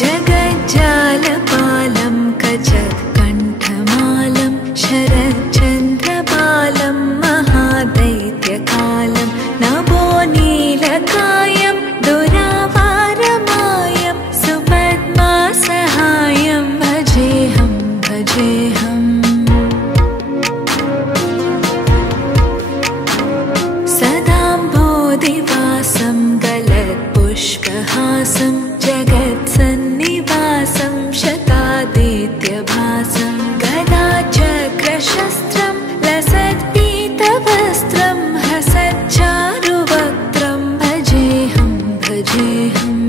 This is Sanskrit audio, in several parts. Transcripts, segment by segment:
जगज्जालपालं कचत्कण्ठमालं शरच्चन्द्रपालं महादैत्यकालं नभो नीलकायं दुरावारमायं सुपद्मासहायं भजेऽहं भजेऽहम् सदाम्भोधिवासं गलत्पुष्पहासं जगत्सन्निवासं शतादित्यभासं गदाचक्रशस्त्रं लसत्पीतवस्त्रं हसच्चारुवक्त्रं भजेऽहं भजेऽहम्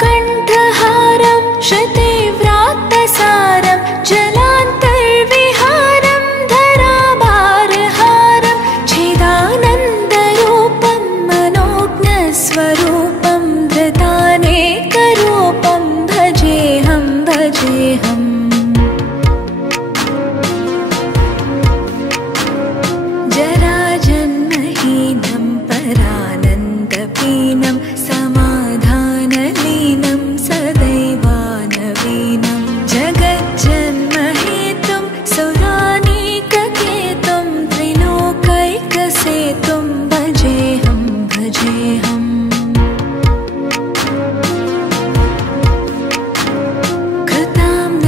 रमाकण्ठहारं श्रुतिव्रात्तसारं जलान्तर्विहारं धराभारहारं चिदानन्दरूपं मनोज्ञस्वरूपं धृतानेकरूपं भजेऽहं भजेऽहम् जराजन्महीनं परानन्दपीनं समाधानलीनं सदैवानवीनं जगज्जन्महेतुं सुरानीककेतुं त्रिलोकैकसेतुं भजेऽहं भजेऽहम्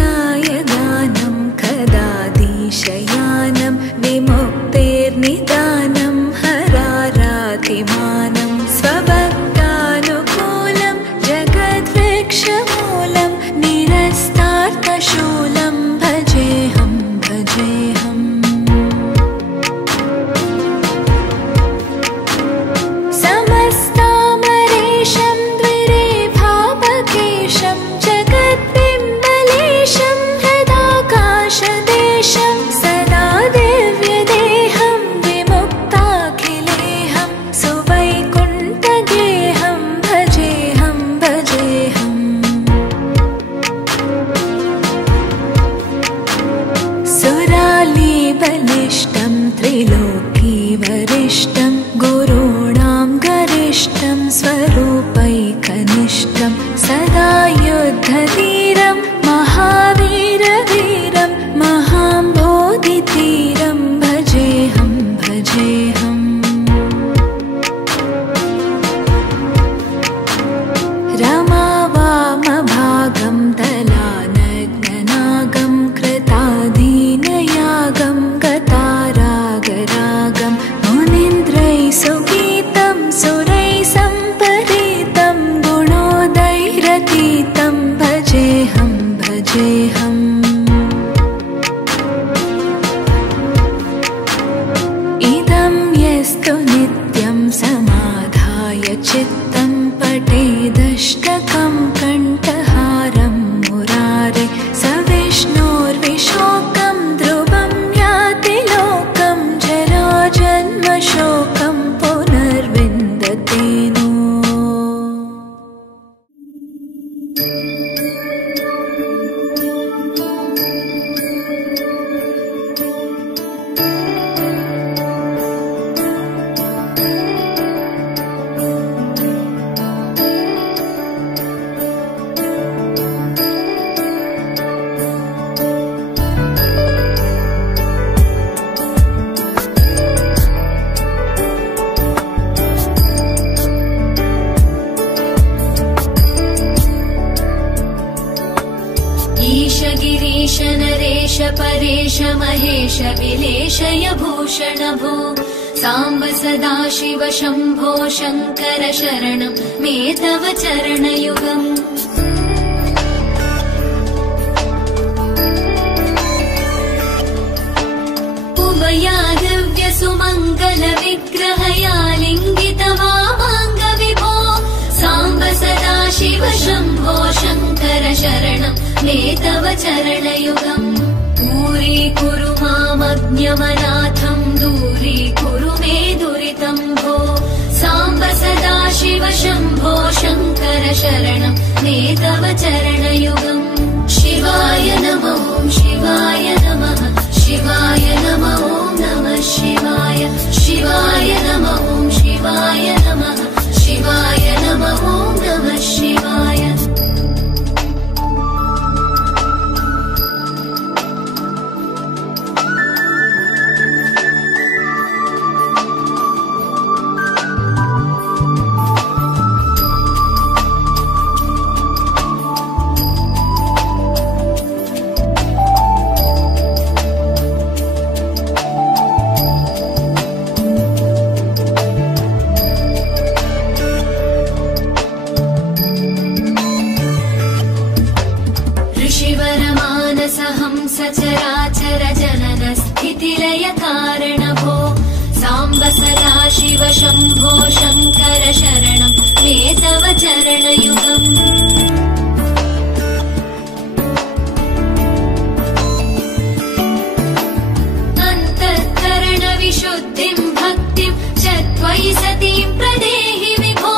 कृताम्नायदानं कदाधीशयानं विमुक्तेर्निदानं हरारातिमानं स्वभक्तानुकूलं जगद्वृक्षमूलं निरस्तार्थशूलं भजेऽहं भजेऽहम् समस्तामरेशं द्विरेभावकेशं जगद्बिम्बलेशं हृदाकाशदेशं सदा दिव्यदेहं विमुक्ताखिलेहं सुवैकुण्ठगेहं भजेऽहं भजेऽहम् सुरालीबलिष्टं त्रिलोकीवरिष्ठं गुरूणां गरिष्ठं स्वरूपैकनिष्ठं सदा युद्धधीरं महावीरवीरं महाम्भोधितीरं भजेऽहं भजेऽहम् रमावामभागं दलानग्ननागं कृताधीनयागं गतारागरागं मुनीन्द्रैः सुगीतं सुरैः सम्परीतं गुणोदयरतीतं भजेऽहं भजेऽहम् इदं यस्तु नित्यं समाधाय चित्तं पठेदष्टकं कण्ठहारं मुरारे स विष्णोर्विशोकं ध्रुवं याति लोकं जराजन्मशोकं पुनर्विन्दते नो। गिरीश नरेश परेश महेश विलेशय भूषण भो साम्ब सदाशिव शम्भो शङ्कर शरणं मे तव चरणयुगम्। उमया दिव्य सुमङ्गल विग्रहया लिङ्गित वामाङ्ग विभो साम्ब सदाशिव शम्भो शङ्कर शरणं मे तव चरणयुगम्। दूरीकुरु मामज्ञमनाथं दूरीकुरु मे दुरितं भो साम्ब सदाशिव शम्भो शङ्कर शरणं मे तव चरणयुगम्। शिवाय नमो शिवाय नमः शिवाय नमो नमः शिवाय शिवाय नमो शिवाय नमः। मयि सतीं प्रदेहि विभो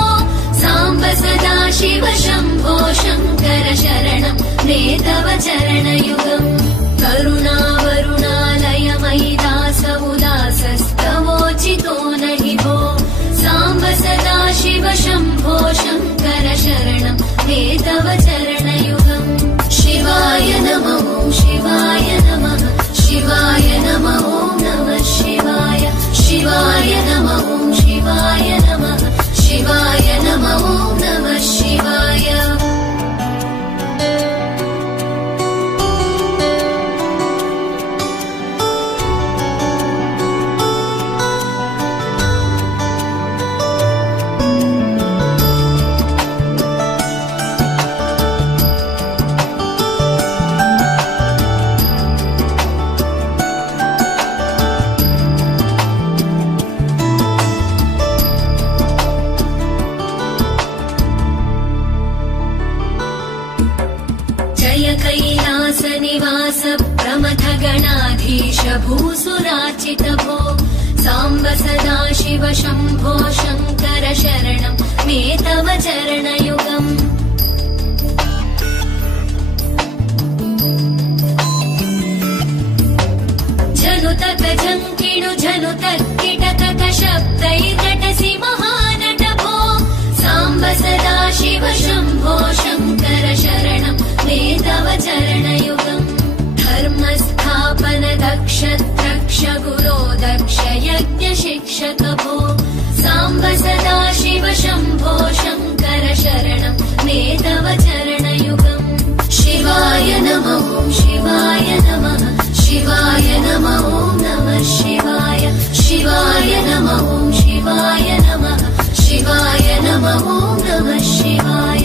साम्ब सदा शिव शम्भो शङ्कर शरणं मे तव चरणयुगम् करुणावरुणालय मयि दास उदासस्तवोचितो नहि भो साम्ब सदा शिव शम्भो शङ्कर शरणं मे तव चरणयुगम् शिवाय नमः शिवाय नमः शिवाय नमः नमः शिवाय शिवाय नमः शिवाय नमः शिवाय नमः नमः शिवाय कैलासनिवास प्रमथ गणाधीश भूसुरार्चित भो साम्ब सदा शिव शम्भो शङ्कर शरणं मे तव चरणयुगम् झनुतक झङ्किणु झनुतक्किटकक शब्दैर्नटसि महानट भो साम्ब सदा शिव शम्भो शङ्कर शरणं मे तव चरणयुगम् धर्मस्थापन दक्ष द्रक्ष गुरो दक्ष यज्ञ शिक्षक भो साम्ब सदा शिव शम्भो शङ्कर शरणं मे तव चरणयुगम् शिवाय नमः शिवाय नमः शिवाय नमः नमः शिवाय शिवाय नमः शिवाय नमः शिवाय नमः नमः शिवाय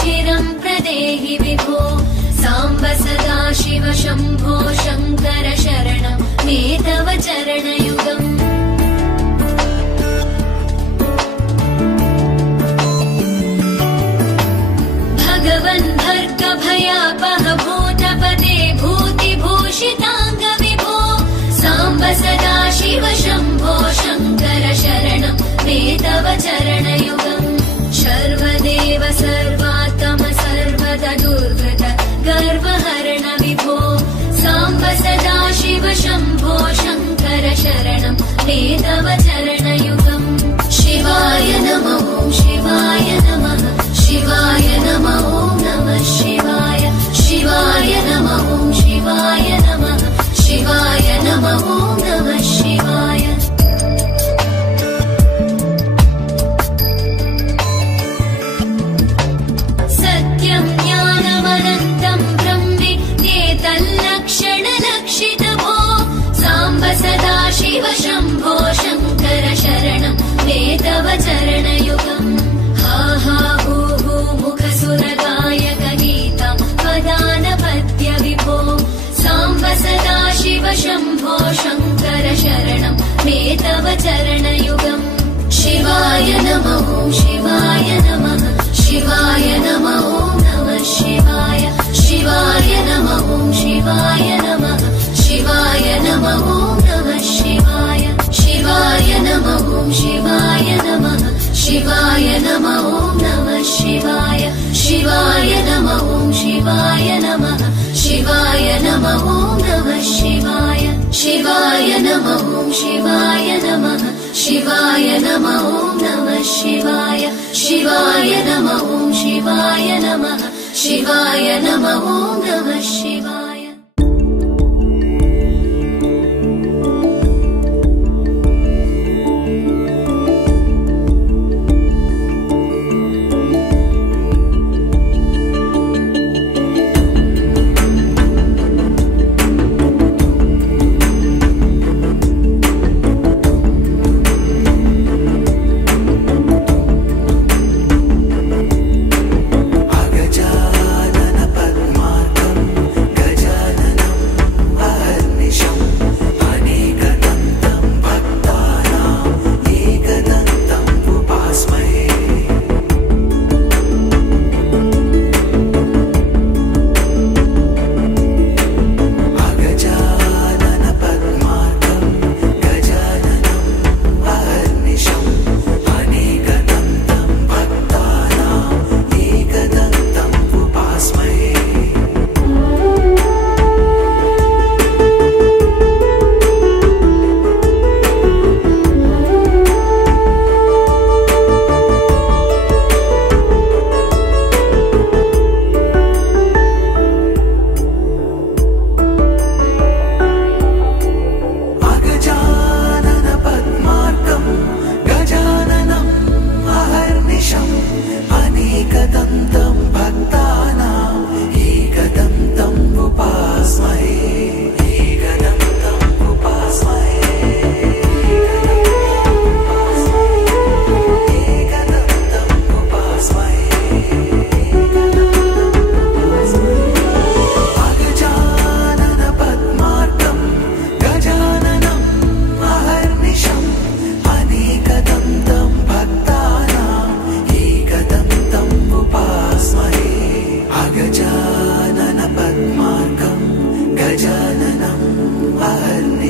चिरं प्रदेहि विभो साम्ब सदा शिव शम्भो शङ्कर शरणं मे तव चरणयुगम् भगवन् भर्ग भयापह भूतपते भूतिभूषिताङ्ग विभो साम्ब सदा शिव शम्भो शङ्कर शरणं मे तव चरणयुगम् सर्वदेव सर्वात्म सर्वदा दुर्गत गर्वहरण विभो साम्ब सदा शिव शम्भो शङ्कर शरणं मे तव चरणयुगम् शिवाय नमः शिवाय नमः शिवाय नमः नमः शिवाय शिवाय नमः शिवाय नमः शिवाय नमः नमः शिवाय सत्यं ज्ञानमनन्तं ब्रह्मेतल्लक्षणलक्षित भो साम्ब सदा शिव शम्भो शङ्कर शरणं मे तव चरणयुगम् हा हा हू हू मुखसुरगायक गीतं पदानपद्य विभो साम्ब सदा शिव शम्भो शङ्कर शरणं मे तव चरणयुगम् शिवाय नमः शिवाय नमः शिवाय नमः नमः शिवाय शिवाय नमः शिवाय नमः शिवाय नमः नमः शिवाय शिवाय नमः शिवाय नमः शिवाय नमः नमः शिवाय शिवाय नमः शिवाय नमः शिवाय नमः नमः शिवाय शिवाय नमः शिवाय नमः शिवाय नमः नमः शिवाय शिवाय नमः शिवाय नमः शिवाय नमः नमः शिवाय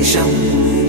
ईशम्